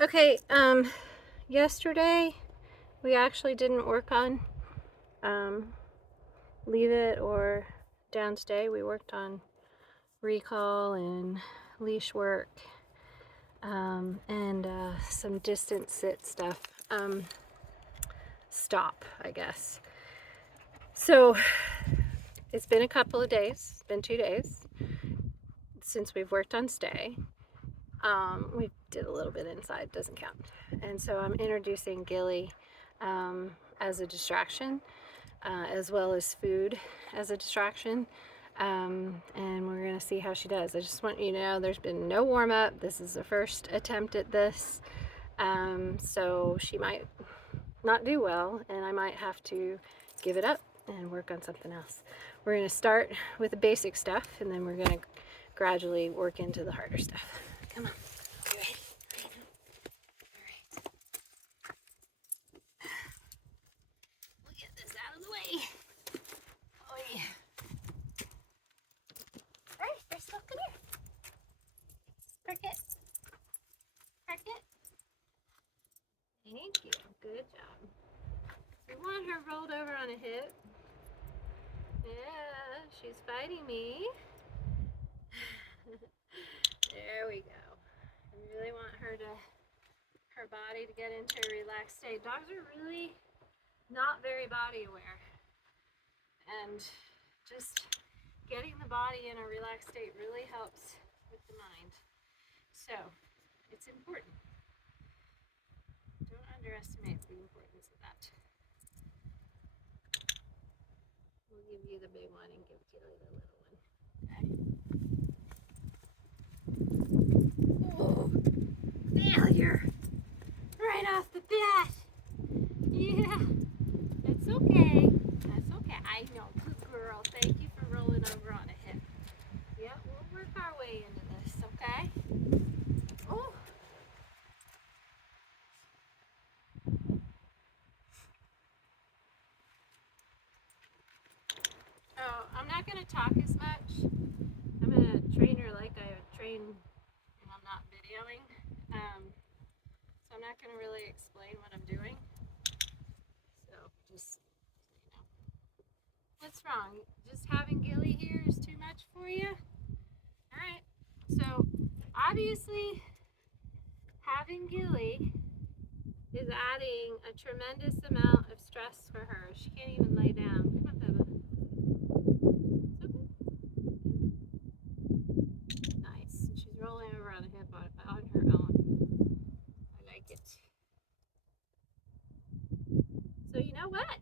Okay, yesterday we actually didn't work on um, Leave It or Downstay. We worked on recall and leash work and some distance sit stuff. Stop, I guess. So it's been a couple of days, it's been 2 days since we've worked on stay. We did a little bit inside, doesn't count. And so I'm introducing Gilly as a distraction, as well as food as a distraction. And we're going to see how she does. I just want you to know there's been no warm up. This is the first attempt at this. So she might not do well, and I might have to give it up and work on something else. We're going to start with the basic stuff, and then we're going to gradually work into the harder stuff. Come on. You ready? All right. We'll get this out of the way. Oh, yeah. All right, Bristol, come here. Parkit. Parkit. Thank you. Good job. We want her rolled over on a hip. Yeah, she's fighting me. There we go. We really want her body to get into a relaxed state. Dogs are really not very body aware, and just getting the body in a relaxed state really helps with the mind. So it's important. Don't underestimate the importance of that. We'll give you the big one and give Gilly the little one. Okay. Oh, failure! Right off the bat. Yeah, that's okay. That's okay. I know, good girl. Thank you for rolling over on a hip. Yeah, we'll work our way into this, okay? Oh. Oh, I'm not going to talk as much. I'm going to train her like I would train when I'm not videoing. So I'm not going to really explain what I'm doing. So just, you know. What's wrong? Just having Gilly here is too much for you? Alright. So obviously having Gilly is adding a tremendous amount of stress for her. She can't even lay down. Come on, Bella. It's okay. Nice. She's rolling over on a hip on her own. I like it. So you know what?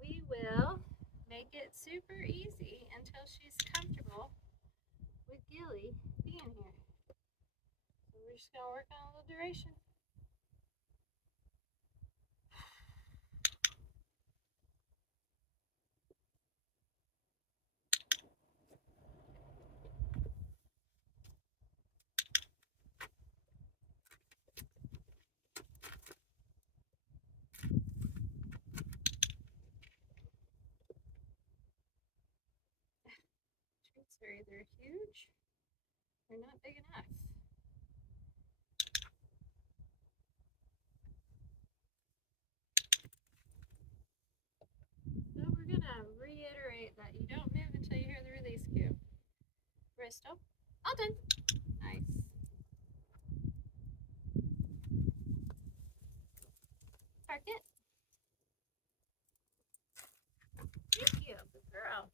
We will make it super easy until she's comfortable with Gilly being here. So we're just gonna work on a little duration. Treats are either huge or not big enough. So we're gonna reiterate that you don't move until you hear the release cue. Bristol, all done. Nice. Parkit. Thank you, good girl.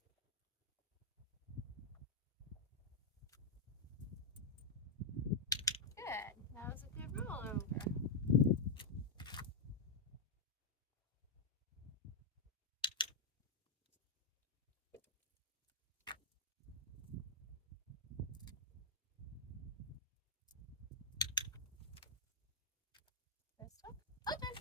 Good. That was a good rollover. Bristol, all done.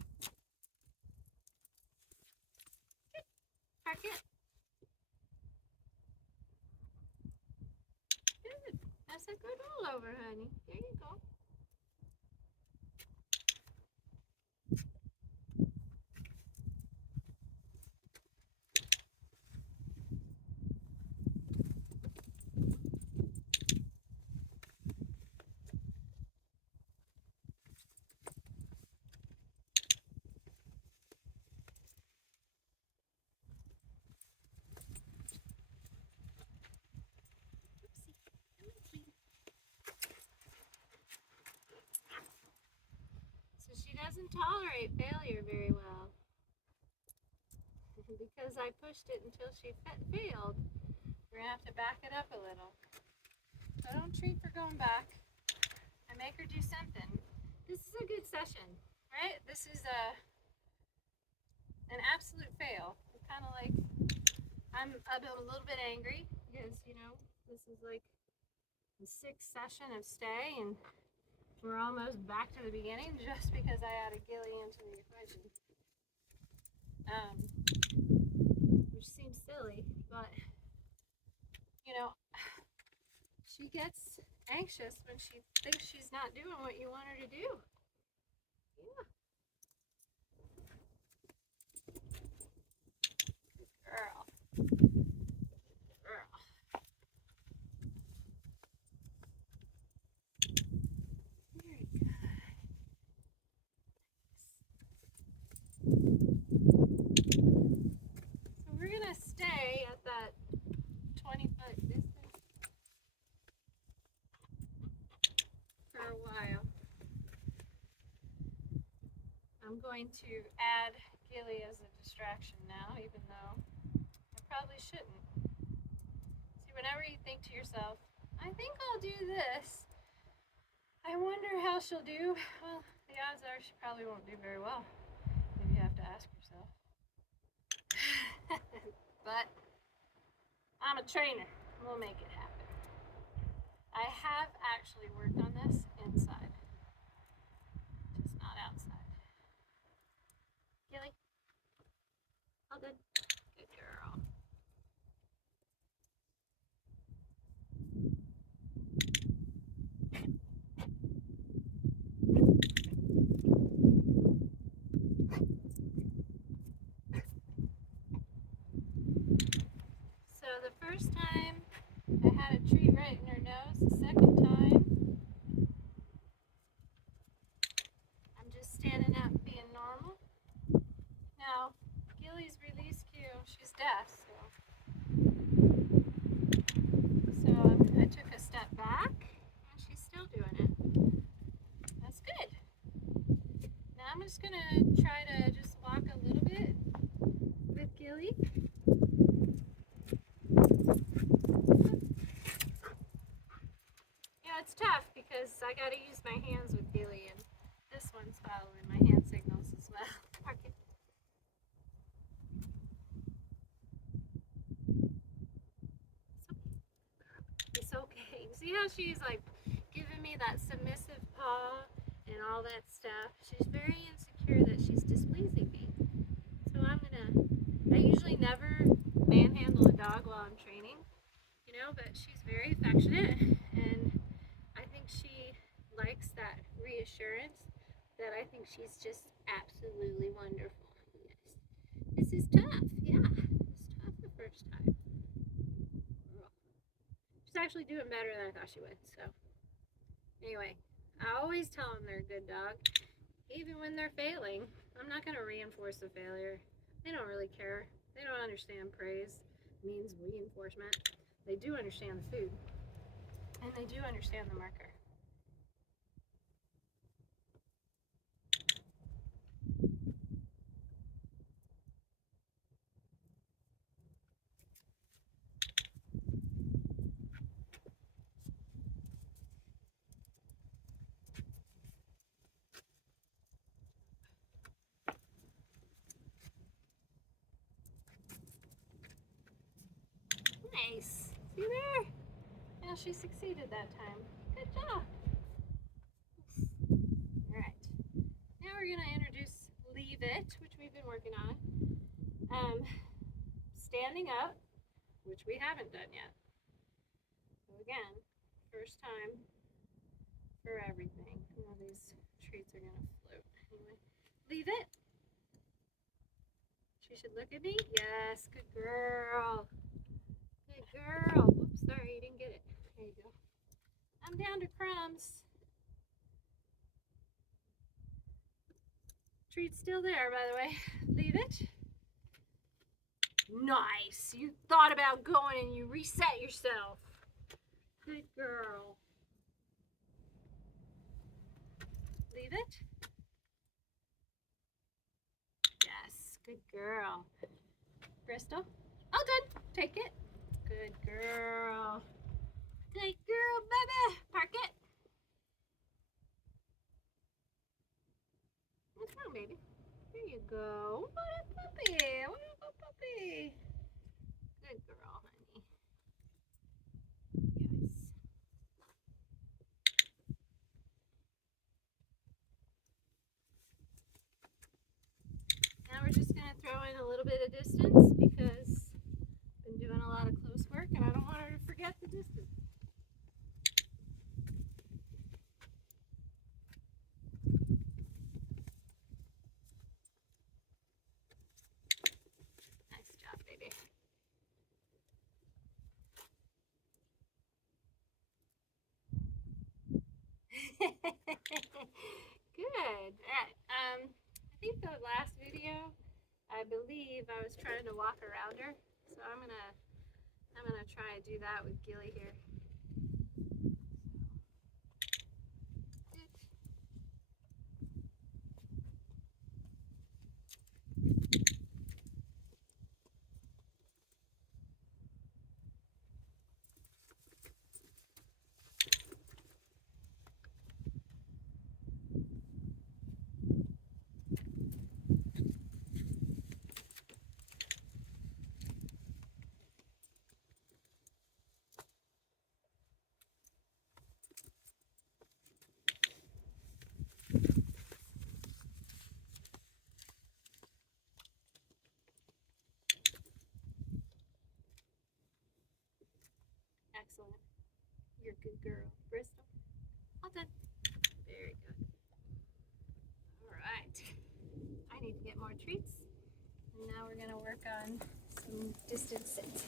doesn't tolerate failure very well. Because I pushed it until she failed. We're gonna have to back it up a little. So I don't treat for going back. I make her do something. This is a good session, right? This is an absolute fail. Kind of like I'm a little bit angry because, you know, this is like the 6th session of stay and we're almost back to the beginning just because I added Gilly into the equation. Which seems silly, but you know, she gets anxious when she thinks she's not doing what you want her to do. Yeah. Good girl. Girl. Very good. So we're gonna stay at that 20-foot distance for a while. I'm going to add Gilly as a distraction now, even though I probably shouldn't. See, whenever you think to yourself, I think I'll do this, I wonder how she'll do. Well, the odds are she probably won't do very well, if you have to ask yourself. But I'm a trainer. We'll make it happen. I have actually worked on this inside, just not outside. Gilly? All good? Good girl. So the first time I had a treat right in her nose. The second time I'm just standing up being normal. Now, Gilly's release cue, she's deaf, so I took a step back and she's still doing it. That's good. Now I'm just gonna try to just walk a little bit with Gilly. Yeah, it's tough because I gotta use my hands with Gilly, and this one's following my hand signals as well. Parkit. It's okay. See how she's like giving me that submissive paw and all that stuff? She's very insecure that she's displeasing me. So I usually never manhandle a dog while I'm training, you know, but she's very affectionate and I think she likes that reassurance that I think she's just absolutely wonderful. Yes. This is tough. Yeah. It's tough the first time. She's actually doing better than I thought she would. So anyway, I always tell them they're a good dog, even when they're failing. I'm not going to reinforce the failure. They don't really care. They don't understand praise means reinforcement. They do understand the food, and they do understand the marker. Nice. See there? Yeah, she succeeded that time. Good job. Alright. Now we're going to introduce Leave It, which we've been working on. Standing up, which we haven't done yet. So again, first time for everything. All these treats are going to float. Anyway, Leave It. She should look at me. Yes, good girl. Good girl. Oops, sorry, you didn't get it. There you go. I'm down to crumbs. Treat's still there, by the way. Leave it. Nice. You thought about going and you reset yourself. Good girl. Leave it. Good girl. Bristol, all done. Take it. Good girl. Good girl, baby. Parkit. What's wrong, baby? There you go. What a puppy. What a puppy. Good girl, honey. Yes. Now we're just going to throw in a little bit of distance because I've been doing a lot of close work and I don't want her to forget the distance. Nice job, baby. Good. All right. I think the last video, I believe I was trying to walk around her, so I'm gonna try and do that with Gilly here. Excellent. You're a good girl. Bristol, all done. Very good. All right. I need to get more treats. And now we're going to work on some distance sit.